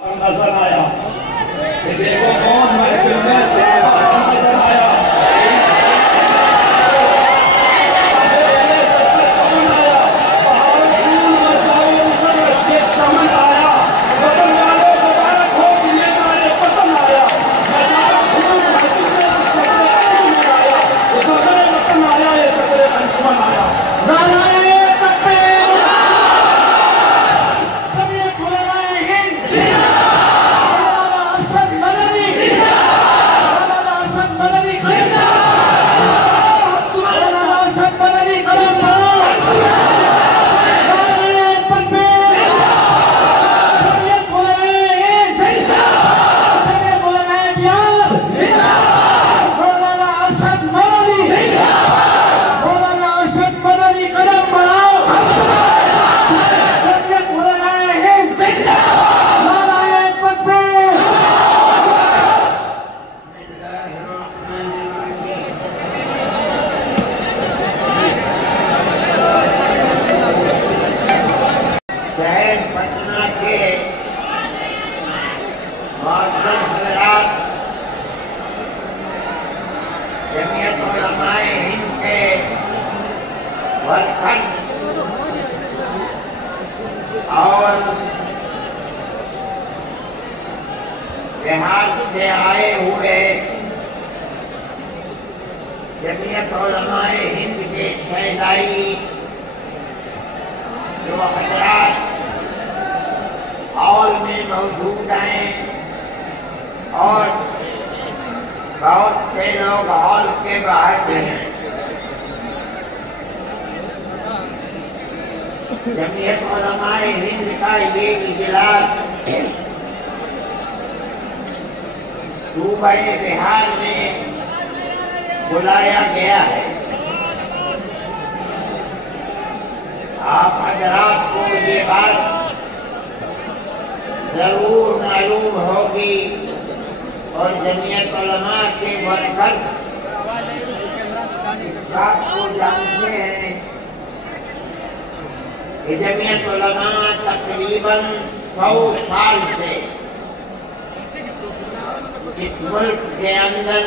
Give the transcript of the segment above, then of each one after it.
نظر آیا کہ دیکھو کون محفل میں سرابہ نظر آیا اور بہار سے آئے ہوئے جمعیت علماء ہند کے شہدائی جو حضرات ہال میں موجود ہیں اور بہت سے لوگ ہال کے باہر بھی ہیں. جمعیت علماء ہند کا یہ اجلاس صوبہ بہار میں بلایا گیا ہے. آپ حضرات کو یہ بات ضرور معلوم ہوگی اور جمعیت علماء کے ورکرز اس بات کو جانتے ہیں کہ جمعیت علماء تقریباً 100 سال سے اس ملک کے اندر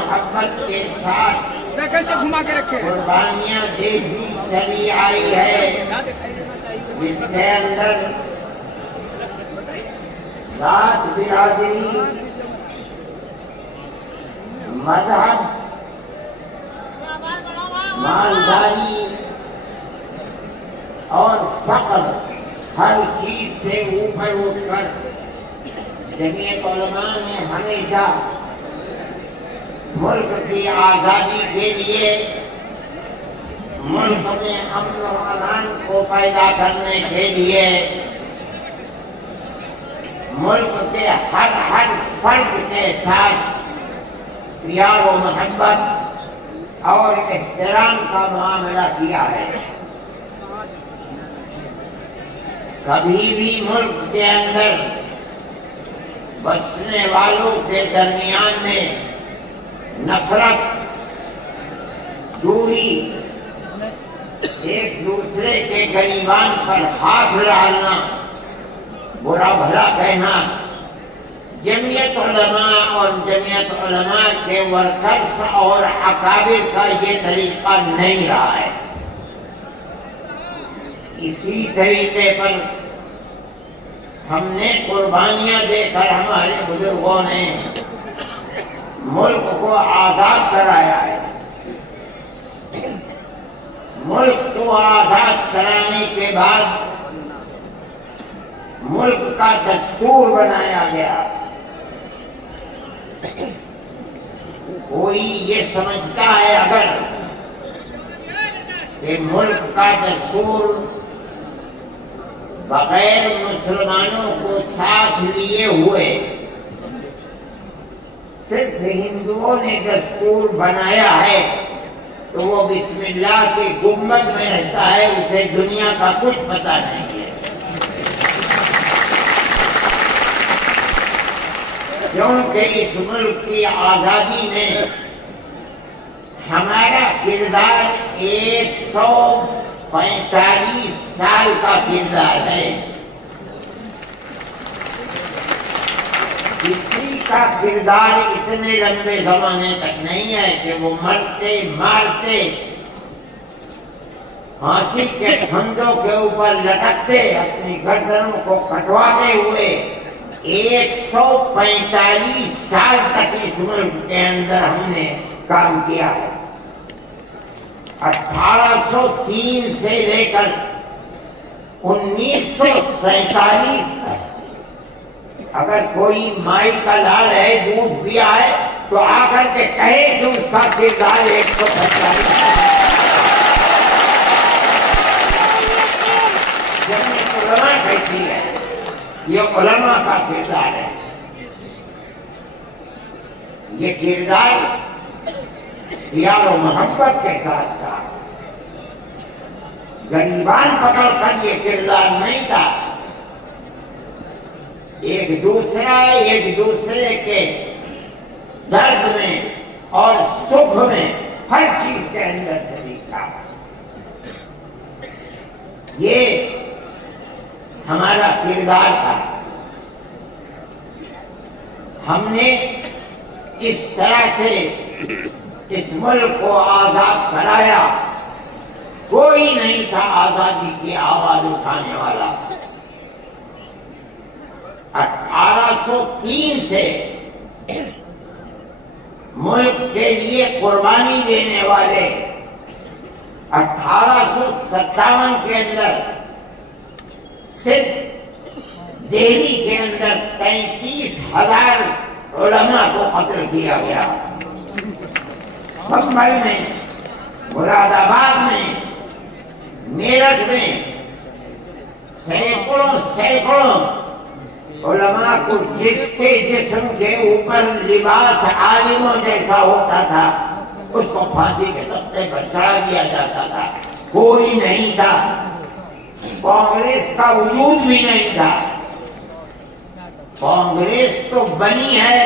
محبت کے ساتھ قربانیاں دیتی چلی آئی ہے، جس کے اندر ذات، برادری، مذہب، مالداری اور فقر ہر چیز سے اوپر اٹھ کر جمعیت علماء نے ہمیشہ ملک کی آزادی کے لیے، ملک میں امن و امان کو پیدا کرنے کے لیے، ملک کے ہر فرد کے ساتھ پیار و محبت اور احترام کا معاملہ کیا ہے. کبھی بھی ملک کے اندر بسنے والوں کے درمیان میں نفرت، دوری، ایک دوسرے کے گریبان پر ہاتھ ڈالنا، برا بھلا کہنا، جمعیت علماء اور جمعیت علماء کے ورکرز اور اکابر کا یہ طریقہ نہیں رہا ہے. اسی طریقے پر ہم نے قربانیاں دے کر ہمارے بزرگوں نے ملک کو آزاد کرایا ہے. ملک کو آزاد کرانے کے بعد ملک کا دستور بنایا گیا. کوئی یہ سمجھتا ہے اگر کہ ملک کا دستور بغیر مسلمانوں کو ساتھ لیے ہوئے صرف ہندوؤں نے دستور بنایا ہے تو وہ بسم اللہ کی گنبد میں رہتا ہے، اسے دنیا کا کچھ پتہ نہیں ہے. کیونکہ اس ملک کی آزادی میں ہمارا کردار 100 45 سال کا کردار ہے. کسی کا کردار اتنے لمبے زمانے تک نہیں ہے کہ وہ مرتے مارتے پھانسی کے پھندوں کے اوپر لٹکتے اپنی گردنوں کو کٹواتے ہوئے 145 سال تک اس ملک کے اندر ہم نے کام کیا ہے. 1803 سے لے کر 1947 تک اگر کوئی مائی کا لال ہے دودھ پیا ہے تو آ کر کے کہے کہ اس کا کردار 147 علماء کہتی ہے یہ علماء کا کردار ہے. یہ کردار پیار و محبت کے ساتھ تھا. غریبان پکڑ کر یہ کردار نہیں تھا. ایک دوسرے کے درد میں اور سکھ میں ہر چیز کے اندر شریک تھا. یہ ہمارا کردار تھا. ہم نے اس طرح سے اس ملک کو آزاد کرایا. کوئی نہیں تھا آزادی کی آواز اٹھانے والا. 1803 سے ملک کے لیے قربانی دینے والے 1857 کے اندر صرف دہلی کے اندر 33,000 علماء کو قتل کیا گیا. بمبئی میں، مراد آباد میں، میرٹھ میں سینکڑوں علماء کو جس کے جسم کے اوپر لباس عالموں جیسا ہوتا تھا اس کو پھانسی کے تختے پر چڑھا دیا جاتا تھا. کوئی نہیں تھا. کانگریس کا وجود بھی نہیں تھا. کانگریس تو بنی ہے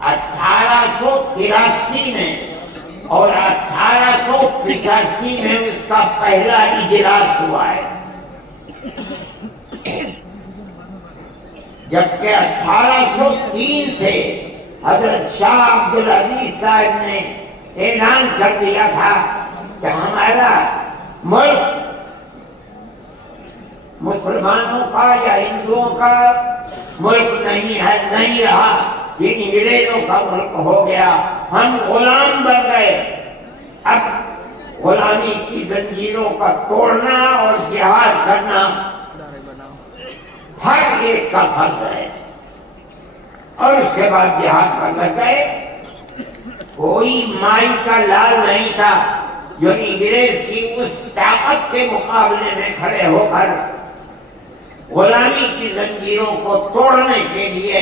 1883 میں اور 1885 میں اس کا پہلا اجلاس ہوا ہے. جبکہ 1803 سے حضرت شاہ عبدالعزیز صاحب نے اعلان کر دیا تھا کہ ہمارا ملک مسلمانوں کا یا ہندوؤں کا ملک نہیں ہے، نہیں رہا. یہ انگریزوں کا ملک ہو گیا. ہم غلام بن گئے. اب غلامی کی زنجیروں کا توڑنا اور جہاد کرنا ہر ایک کا فرض ہے. اور اس کے بعد جہاد پر لگ گئے. کوئی مائی کا لال نہیں تھا جو انگریز کی اس طاقت کے مقابلے میں کھڑے ہو کر غلامی کی زنجیروں کو توڑنے کے لیے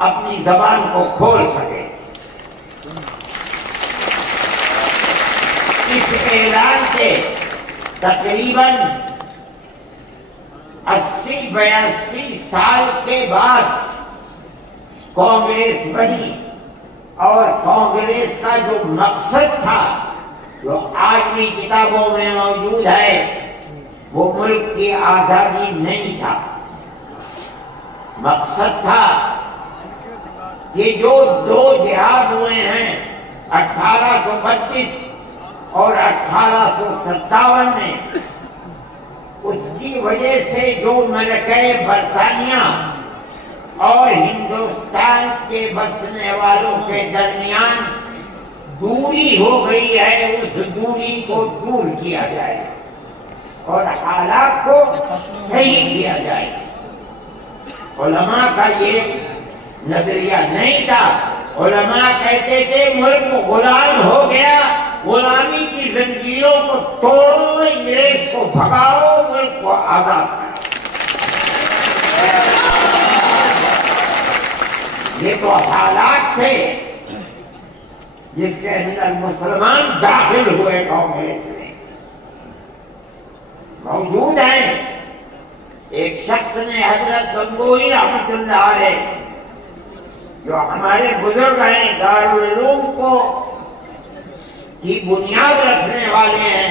اپنی زبان کو کھول سکے. اس اعلان کے تقریباً 80-82 سال کے بعد کانگریس بنی اور کانگریس کا جو مقصد تھا جو آج بھی کتابوں میں موجود ہے وہ ملک کی آزادی نہیں تھا. مقصد تھا کہ جو 2 جہاد ہوئے ہیں 1832 اور 1857 میں، اس کی وجہ سے جو ملکہ برطانیہ اور ہندوستان کے بسنے والوں کے درمیان دوری ہو گئی ہے، اس دوری کو دور کیا جائے اور حالات کو صحیح کیا جائے. علماء کا یہ نظریہ نہیں تھا. علماء کہتے تھے ملک غلام ہو گیا، غلامی کی زنجیروں کو توڑو، انگریز کو بھگاؤ، ملک کو آزاد کرو. یہ تو حالات تھے جس کے اندر مسلمان داخل ہوئے. کانگریس میں موجود ہیں. ایک شخص نے حضرت گنگوہی رحمۃ اللہ علیہ جو ہمارے بزرگ ہیں، دارالعلوم کو کی بنیاد رکھنے والے ہیں،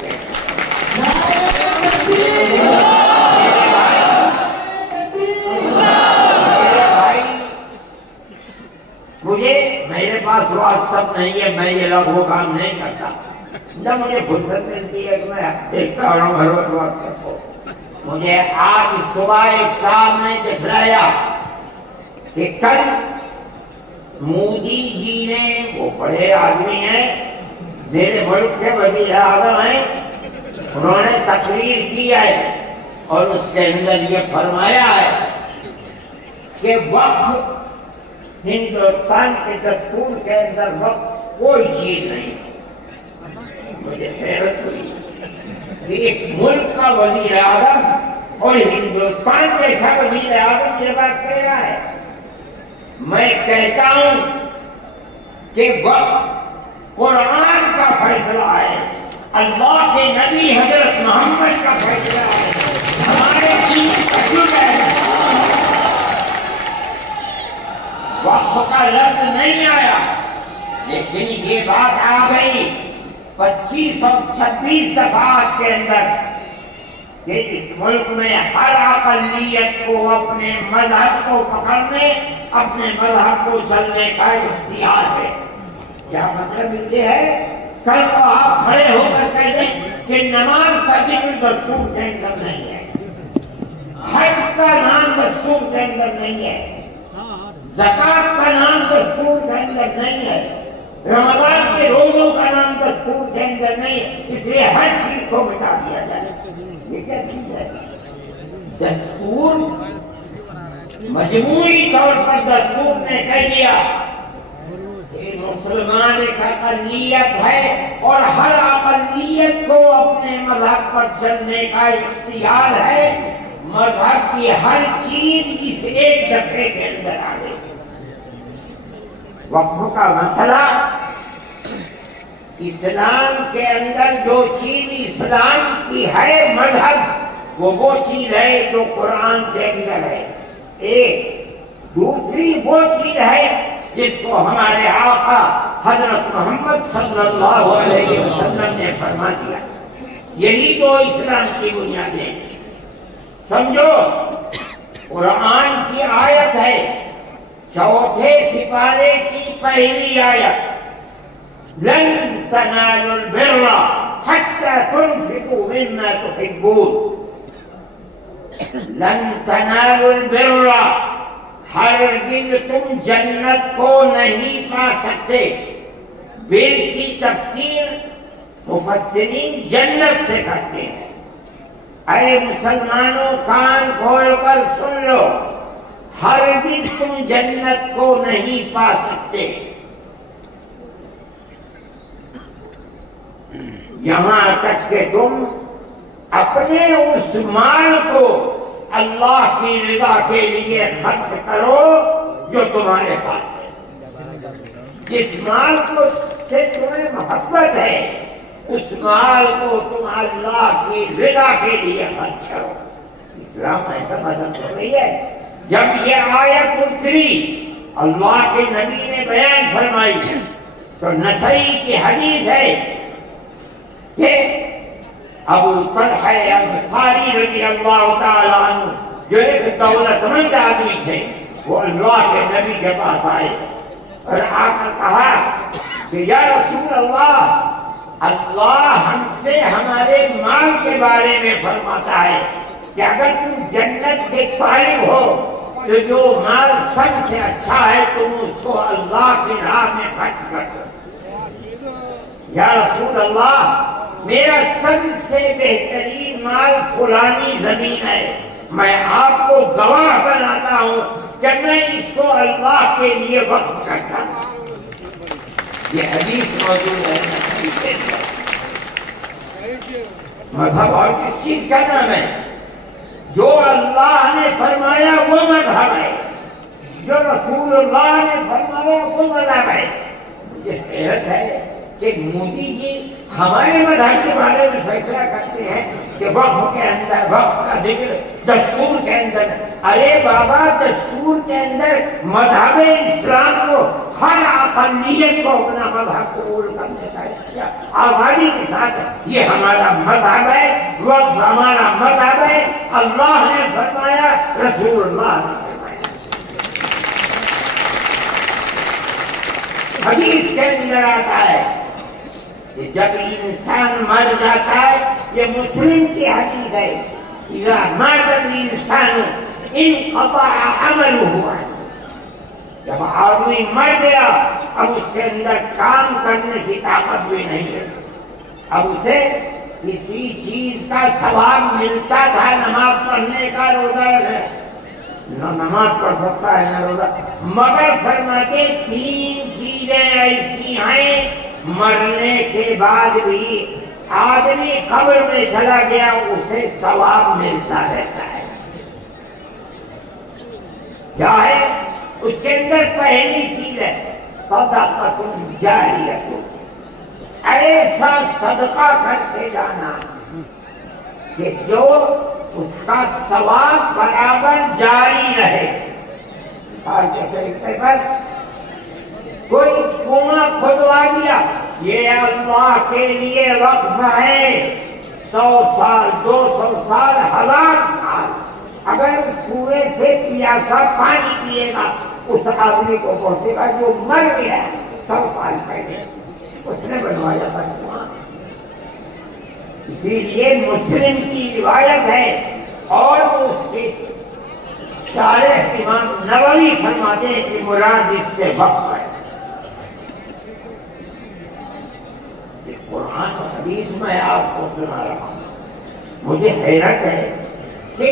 سے مجھے میرے پاس واٹس ایپ نہیں ہے، میں یہ لوگوں کام نہیں کرتا، نہ مجھے فرصت ملتی ہے کہ میں دیکھتا ہوں ہر وقت واٹس ایپ کو۔ مجھے آج صبح ایک صاحب نے دکھلایا کہ کل مودی جی نے، وہ بڑے آدمی ہیں، میرے ملک کے وزیر اعظم ہیں، انہوں نے تقریر کی ہے اور اس کے اندر یہ فرمایا ہے کہ وقت ہندوستان کے دستور کے اندر وقت کوئی چیز نہیں۔ مجھے حیرت ہوئی کہ ایک ملک کا وزیر اعظم اور ہندوستان جیسا وزیر اعظم یہ بات کہہ رہا ہے۔ میں کہتا ہوں کہ وقت قرآن کا فیصلہ ہے، اللہ کے نبی حضرت محمد کا فیصلہ ہے، ہمارے دین کا حکم ہے۔ وقت کا لفظ نہیں آیا، لیکن یہ بات آ گئی 2526 دفعات کے اندر کہ اس ملک میں ہر اقلیت کو اپنے مذہب کو پکڑنے، اپنے مذہب کو چلنے کا اختیار ہے۔ کیا مطلب یہ ہے کل کو آپ کھڑے ہو کر کہہ دیں کہ نماز کا ذکر دستور کے اندر نہیں ہے، حج کا نام دستور کے اندر نہیں ہے، زکات کا نام دستور کے اندر نہیں ہے، رمضان کے روزوں کا نام دستور کے اندر نہیں ہے، اس لیے ہر چیز کو مٹا دیا جائے۔ یہ کیا چیز ہے؟ دستور مجموعی طور پر دستور نے کہہ دیا کہ مسلمان ایک اقلیت ہے اور ہر اقلیت کو اپنے مذہب پر چلنے کا اختیار ہے، مذہب کی ہر چیز اس ایک ڈبے کے اندر آ گئی۔ وقف کا مسئلہ، اسلام کے اندر جو چیز اسلام کی ہے مذہب، وہ چیز ہے جو قرآن کے اندر ہے ایک، دوسری وہ چیز ہے جس کو ہمارے آقا حضرت محمد صلی اللہ علیہ وسلم نے فرما دیا۔ یہی تو اسلام کی بنیادیں ہیں۔ سمجھو، قرآن کی آیت ہے، چوتھے سپارے کی پہلی آیت، لن تنالوا البر حتى تنفقوا مما تحبون۔ لن تنالوا البر، ہرگز تم جنت کو نہیں پا سکتے۔ بر کی تفسیر مفسرین جنت سے کرتے ہیں۔ اے مسلمانوں، کان کھول کر سن لو، ہرگز تم جنت کو نہیں پا سکتے یہاں تک کہ تم اپنے اس مال کو اللہ کی رضا کے لیے خرچ کرو جو تمہارے پاس ہے۔ جس مال کو سے تمہیں محبت ہے، اس مال کو تم اللہ کی رضا کے لیے خرچ کرو۔ اسلام ایسا مذہب ہو گئی ہے۔ جب یہ آیت اتری، اللہ کے نبی نے بیان فرمائی، تو نسائی کی حدیث ہے کہ ابو طلحہ انصاری رضی اللہ تعالیٰ عنہ، جو ایک دولت مند آدمی تھے، وہ اللہ کے نبی کے پاس آئے اور آ کر کہا کہ یا رسول اللہ، اللہ ہم سے ہمارے مال کے بارے میں فرماتا ہے کہ اگر تم جنت کے طالب ہو تو جو مال سب سے اچھا ہے تم اس کو اللہ کی راہ میں خرچ کر دو۔ یا رسول اللہ، میرا سب سے بہترین مال فلانی زمین ہے، میں آپ کو گواہ بناتا ہوں کہ میں اس کو اللہ کے لیے وقف کرتا ہوں۔ یہ حدیث موجود ہے۔ مذہب اور کس چیز کا نام ہے؟ جو اللہ نے فرمایا وہ مذہب ہے، جو رسول اللہ نے فرمایا وہ مذہب ہے۔ مجھے حیرت ہے کہ مودی جی ہمارے مذہب کے بارے میں فیصلہ کرتے ہیں کہ وقف کے اندر وقف کا ذکر دستور کے اندر. ارے بابا دستور کے اندر مذہب اسلام کو ہر اقلیت کو اپنا مذہب قبول کرنے کا کیا آزادی کے ساتھ. یہ ہمارا مذہب ہے, وقف ہمارا مذہب ہے. اللہ نے فرمایا, رسول اللہ نے فرمایا. حدیث کے اندر آتا ہے کہ جب انسان مر جاتا ہے, یہ مسلم کی حدیث ہے, اذا مات الانسان انقطع عمله. جب آدمی مر گیا اب اس کے اندر کام کرنے کی طاقت بھی نہیں ہے. اب اسے کسی چیز کا ثواب ملتا تھا, نماز پڑھنے کا, روزہ رکھنے, نہ نماز پڑھ سکتا ہے نہ روزہ. مگر فرماتے 3 چیزیں ایسی ہیں مرنے کے بعد بھی آدمی قبر میں چلا گیا اسے ثواب ملتا رہتا ہے. کیا ہے اس کے اندر؟ پہلی چیز ہے صدقۃ جاریہ, ایسا صدقہ کرتے جانا کہ جو اس کا ثواب برابر جاری رہے. مثال کے طریقے پر کوئی کنواں کھدوا دیا, یہ اللہ کے لیے وقف ہے, 100 سال 200 سال 1000 سال اگر اس کنویں سے پیاسا پانی پیے گا اس آدمی کو پہنچے گا جو مر گیا 100 سال پہلے, اس نے بنوایا تھا کنواں. اسی لیے مسلم کی روایت ہے اور اس کے شارح امام نووی فرماتے ہیں کہ مراد اس سے وقف ہے. قرآن و حدیث میں آپ کو سنا رہا ہوں. مجھے حیرت ہے کہ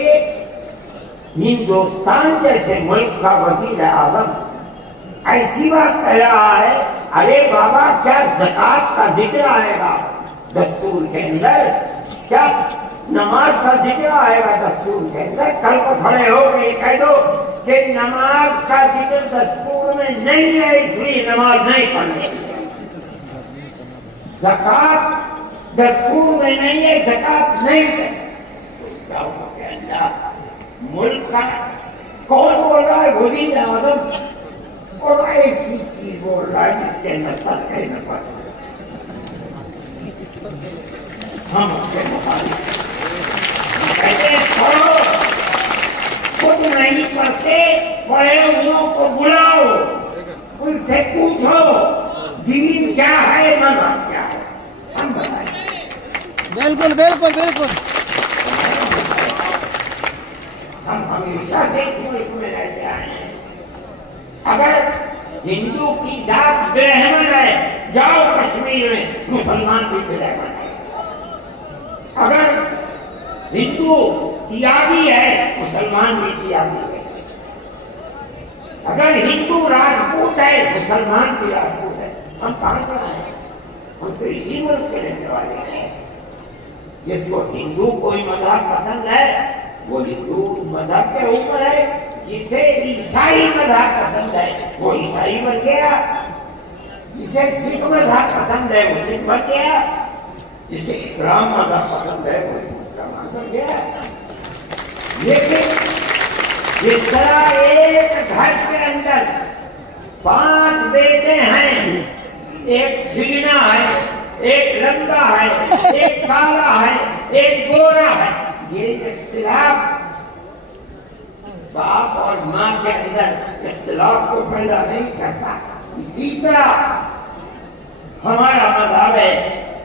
ہندوستان جیسے ملک کا وزیر اعظم ایسی بات کہہ رہا ہے. ارے بابا کیا زکوٰۃ کا ذکر آئے گا دستور کے اندر؟ کیا نماز کا ذکر آئے گا دستور کے اندر؟ کل کو کھڑے ہو کے کہہ دو کہ نماز کا ذکر دستور میں نہیں ہے اس لیے نماز نہیں پڑھنی. زکوٰۃ دستور میں نہیں ہے, زکوٰۃ نہیں ہے. ملک کا کون بول رہا ہے؟ وزیر اعظم. اور ایسی چیز بول رہا ہے جس کے اندر سب ہے نہ پڑھ. ہم اس کے مخالف کہتے ہیں پڑھو, خود نہیں پڑھتے, پڑھے انہوں کو بلاؤ, ان سے پوچھو دین کیا ہے, مذہب کیا ہے, ہم بتائیں. بالکل بالکل بالکل. ہم ہمیشہ سے ملک میں رہتے آئے ہیں. اگر ہندو کی ذات برہمن ہے, جاؤ کشمیر میں مسلمان بھی برہمن ہے. اگر ہندو تیاگی ہے, مسلمان بھی تیاگی ہے. اگر ہندو راجپوت ہے, مسلمان بھی راجپوت ہے. ہم کہاں سے آئے ہیں؟ ہم تو اسی ملک کے رہنے والے ہیں. جس کو ہندو کوئی مذہب پسند ہے وہ ہندو مذہب کے اوپر ہے, جسے عیسائی مذہب پسند ہے وہ عیسائی بن گیا, جسے سکھ مذہب پسند ہے وہ سکھ بن گیا, جسے اسلام مذہب پسند ہے وہ مسلمان بن گیا. لیکن جس طرح ایک گھر کے اندر 5 بیٹے ہیں, ایک ٹھگنا ہے, ایک لمبا ہے, ایک کالا ہے, ایک گورا ہے, یہ اختلاف باپ اور ماں کے اندر اختلاف کو پیدا نہیں کرتا. اسی طرح ہمارا مذہب ہے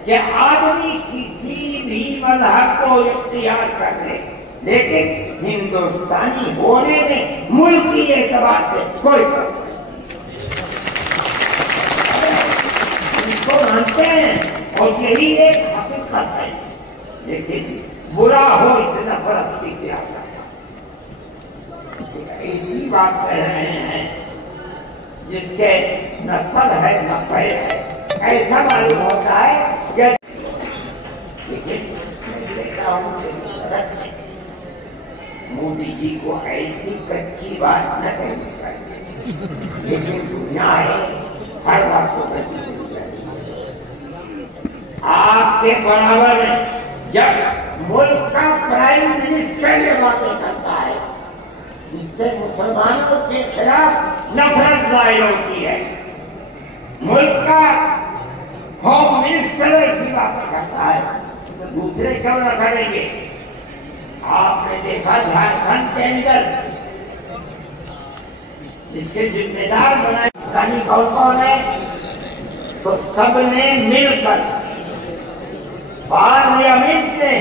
کہ آدمی کسی بھی مذہب کو اختیار کر لے, لیکن ہندوستانی ہونے میں ملکی اعتبار سے کوئی فرق نہیں. اس کو مانتے ہیں اور یہی ایک حقیقت ہے. لیکن برا ہو اس نفرت کی سیاست. ایسی بات کہہ رہے ہیں جس کے نہ سر ہے نہ پیر ہے, ایسا معلوم ہوتا ہے. لیکن مودی جی کو ایسی کچی بات نہ کہنی چاہیے, لیکن دنیا ہے ہر بات کو کچی کرنی چاہیے. آپ کے برابر ہیں. جب ملک کا پرائم منسٹر یہ باتیں کرتا ہے جس سے مسلمانوں کے خلاف نفرت ظاہر ہوتی ہے، ملک کا ہوم منسٹر ایسی باتیں کرتا ہے، تو دوسرے کیوں نہ کریں گے؟ آپ نے دیکھا جھارکھنڈ کے اندر جس کے ذمہ دار بنائے کون کون ہے، تو سب نے مل کر پارلیمنٹ نے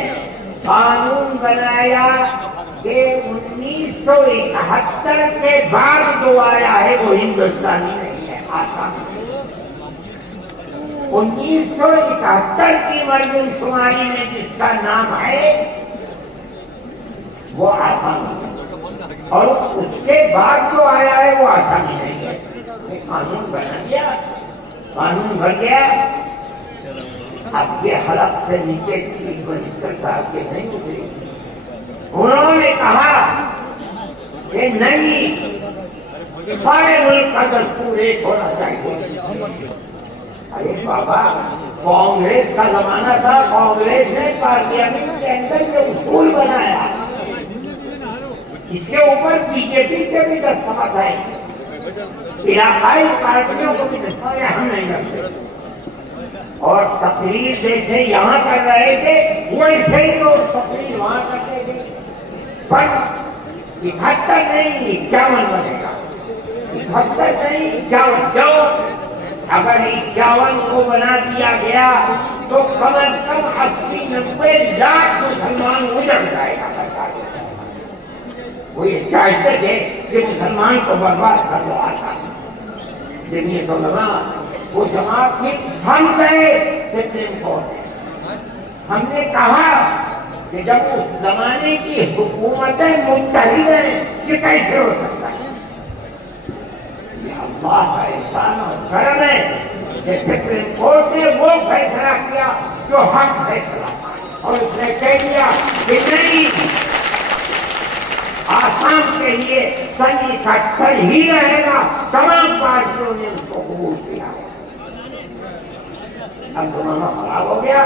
قانون بنایا کہ 1971 کے بعد جو آیا ہے وہ ہندوستانی نہیں ہے، آسام. 1971 کی مردم شماری میں جس کا نام ہے وہ آسامی ہے، اور اس کے بعد جو آیا ہے وہ آسامی نہیں ہے. یہ قانون بنا گیا، قانون بن گیا. اب یہ حلق سے نیچے چیف منسٹر صاحب کے نہیں اتری. انہوں نے کہا کہ نہیں، سارے ملک کا دستور ایک ہونا چاہیے. ارے بابا، کانگریس کا زمانہ تھا، کانگریس نے پارلیمنٹ کے اندر یہ اصول بنایا، اس کے اوپر بی جے پی کے بھی دستخط ہے، علاقائی پارٹیوں کو بھی دستخط ہے، ہم نہیں کرتے. اور تقریر جیسے یہاں کر رہے تھے ویسے ہی لوگ تقریر وہاں کرتے تھے. پر 71 نہیں 51 بنے گا، 71 نہیں 51. جو اگر 51 کو بنا دیا گیا تو کم از کم 80-90 لاکھ مسلمان اجڑ جائے گا. وہ یہ چاہتے تھے کہ مسلمان کو برباد کر دو. آسان جمعیت علماء وہ جماعت تھی. ہم گئے سپریم کورٹ، ہم نے کہا کہ جب اس زمانے کی حکومتیں متحد ہیں یہ کیسے ہو سکتا ہے؟ یہ اللہ کا احسان اور کرم ہے کہ سپریم کورٹ نے وہ فیصلہ کیا جو حق فیصلہ، اور اس نے کہہ دیا کہ نہیں، آسام کے لیے 71 ہی رہے گا. تمام پارٹیوں نے اس کو قبول کیا. اب زمانہ خراب ہو گیا،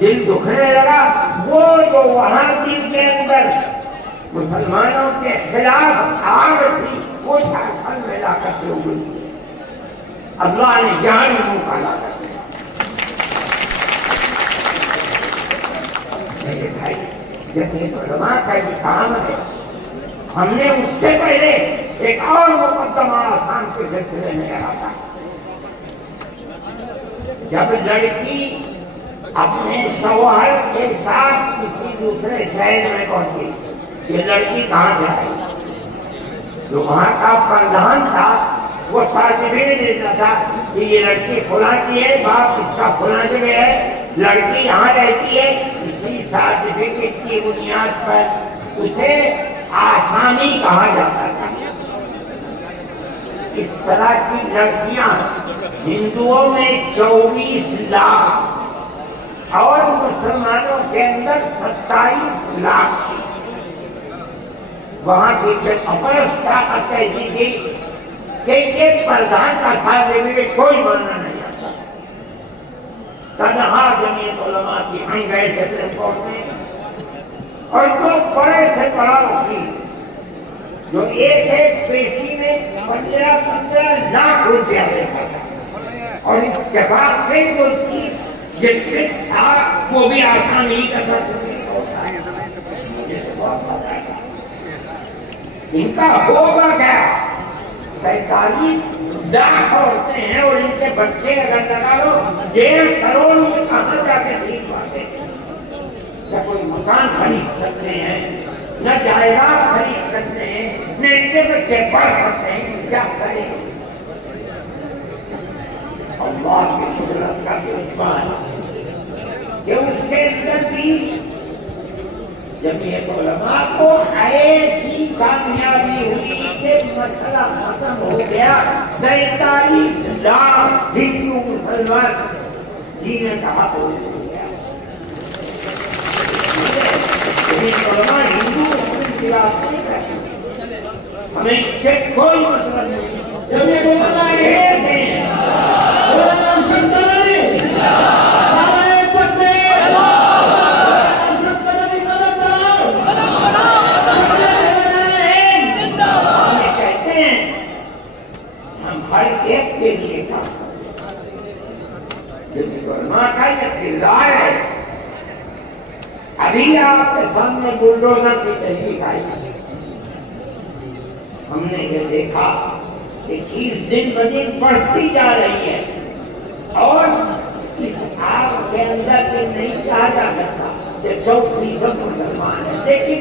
دل دکھنے لگا. وہ جو وہاں دل کے اندر مسلمانوں کے خلاف آگ تھی وہ جھارکھنڈ میں لا کر کے اگلی. اللہ نے جان منہ کالا کر دیا. میرے بھائی، جمعیت علماء کا یہ کام ہے. ہم نے اس سے پہلے ایک اور مقدمہ آسام کے سلسلے میں رہا تھا. جب لڑکی اپنے شوہر کے ساتھ کسی دوسرے شہر میں پہنچی، یہ لڑکی کہاں سے آئی؟ جو وہاں کا پردھان تھا وہ سرٹیفکیٹ دیتا تھا کہ یہ لڑکی فلاں کی ہے، باپ اس کا فلاں جگہ ہے، لڑکی یہاں رہتی ہے. اسی سرٹیفکیٹ کی بنیاد پر اسے آسامی کہا جاتا تھا. اس طرح کی لڑکیاں ہندوؤں میں 24 لاکھ اور مسلمانوں کے اندر 27 لاکھ تھی. وہاں کی اپرس طاقت کہتی تھی کہ یہ پردھان کا سرٹیفکیٹ کوئی ماننا نہیں آتا. تنہا جمعیت علماء کی ہم گئے سپریم کورٹ میں، اور جو بڑے سے بڑا وکیل جو ایک ایک پیشی میں 15 لاکھ روپیہ دیتا تھا، اور اتفاق سے جو چیف جسٹس تھا وہ بھی آسان ہی کا تھا. سپریم کورٹ تھا. یہ تو بہت خطرہ ہے. ان کا ہوگا کیا؟ 47 لاکھ عورتیں ہیں اور ان کے بچے اگر لگا لو 1.5 کروڑ میں کہاں جا کے ٹھیک پاتے ہیں؟ نہ کوئی مکان خرید سکتے ہیں، نہ جائیداد خرید سکتے ہیں، نہ ان کے بچے پڑھ سکتے ہیں. کیا کریں؟ اللہ کی قدرت کا اجمال کہ اس کے اندر بھی جمعیت علماء کو ایسی کامیابی ہوئی کہ مسئلہ ختم ہو گیا. 47 لاکھ ہندو مسلمان جینے کا حق ہو گیا. جمعیت علماء ہندو مسلم کی بات نہیں کرتی، ہمیں اس سے کوئی مطلب نہیں. جمعیت علماء ایک ہیں. ابھی آپ کے سامنے بلڈوزر کی تحریک آئی، ہم نے یہ دیکھا کہ چیز دن بدن بڑھتی جا رہی ہے، اور اس آگ کے اندر سے نہیں کہا جا سکتا کہ 100% مسلمان ہے، لیکن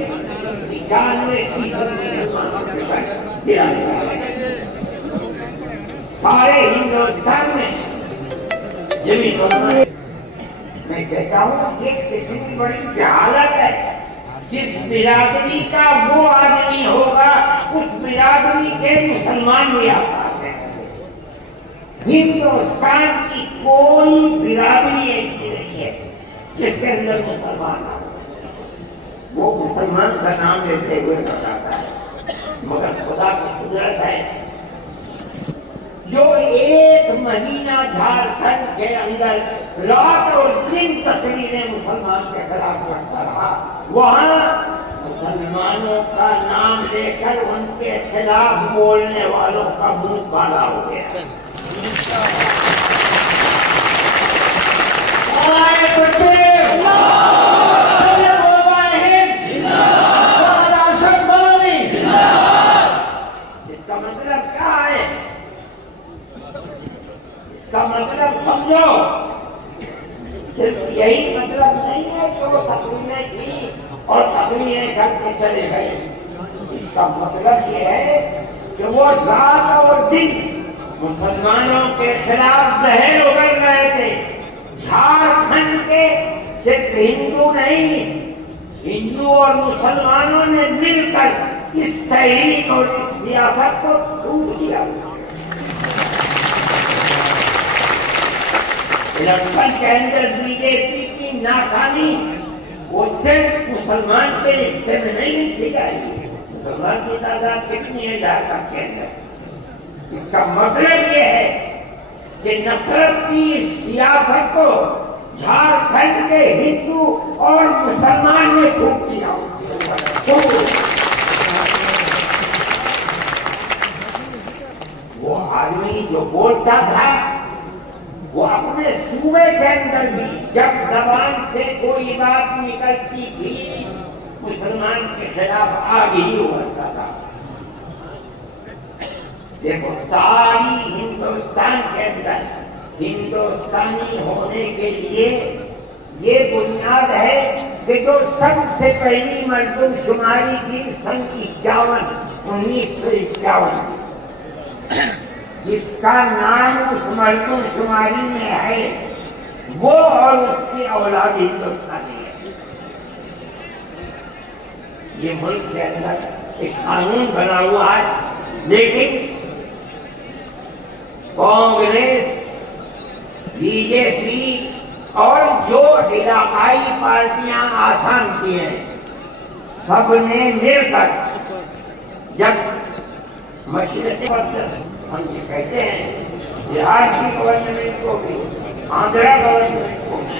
95% مسلمان گرا ہے۔ سارے ہندوستان میں میں کہتا ہوں یہ کتنی بڑی جہالت ہے۔ جس برادری کا وہ آدمی ہوگا اس برادری کے مسلمان بھی آسان ہیں۔ ہندوستان کی کوئی برادری ایسی نہیں ہے جس کے اندر مسلمان ہو، وہ مسلمان کا نام لیتے ہوئے بتاتا ہے، مگر خدا کی قدرت ہے جو 1 مہینہ جھارکھنڈ کے اندر رات اور دن تقریریں مسلمان کے خلاف کرتا رہا، وہاں مسلمانوں کا نام لے کر ان کے خلاف بولنے والوں کا منہ کالا ہو گیا۔ اس کا مطلب کیا ہے؟ اس کا مطلب سمجھو، صرف یہی مطلب نہیں ہے کہ وہ تقریریں کی اور تقریریں کر کے چلے گئے۔ اس کا مطلب یہ ہے کہ وہ رات اور دن مسلمانوں کے خلاف زہر اگل رہے تھے۔ جھارکھنڈ کے صرف ہندو نہیں، ہندو اور مسلمانوں نے مل کر اس تحریک اور اس سیاست کو ٹوٹ دیا۔ الیکشن کے اندر بی جے پی کی ناکامی وہ صرف مسلمان کے حصے میں نہیں لکھی جائے گی۔ مسلمان کی تعداد کتنی ہے جھارکھنڈ کے اندر؟ اس کا مطلب یہ ہے کہ نفرت کی سیاست کو جھارکھنڈ کے ہندو اور مسلمان نے پھونک دیا۔ اس کے اوپر وہ آدمی جو بولتا تھا وہ اپنے صوبے کے اندر بھی جب زبان سے کوئی بات نکلتی تھی مسلمان کے خلاف آگ ہی ابھرتا تھا۔ دیکھو ساری ہندوستان کے اندر ہندوستانی ہونے کے لیے یہ بنیاد ہے کہ جو سب سے پہلی مردم شماری کی سن 1951 جس کا نام اس مردم شماری میں ہے وہ اور اس کی اولاد ہندوستانی ہے۔ یہ ملک کے اندر ایک قانون بنا ہوا ہے، لیکن کانگریس، بی جے پی اور جو علاقائی پارٹیاں آسان کی ہیں سب نے مل کر جب مشرقی ہم یہ کہتے ہیں بہار کی گورنمنٹ کو بھی، آندھرا گورنمنٹ کو بھی،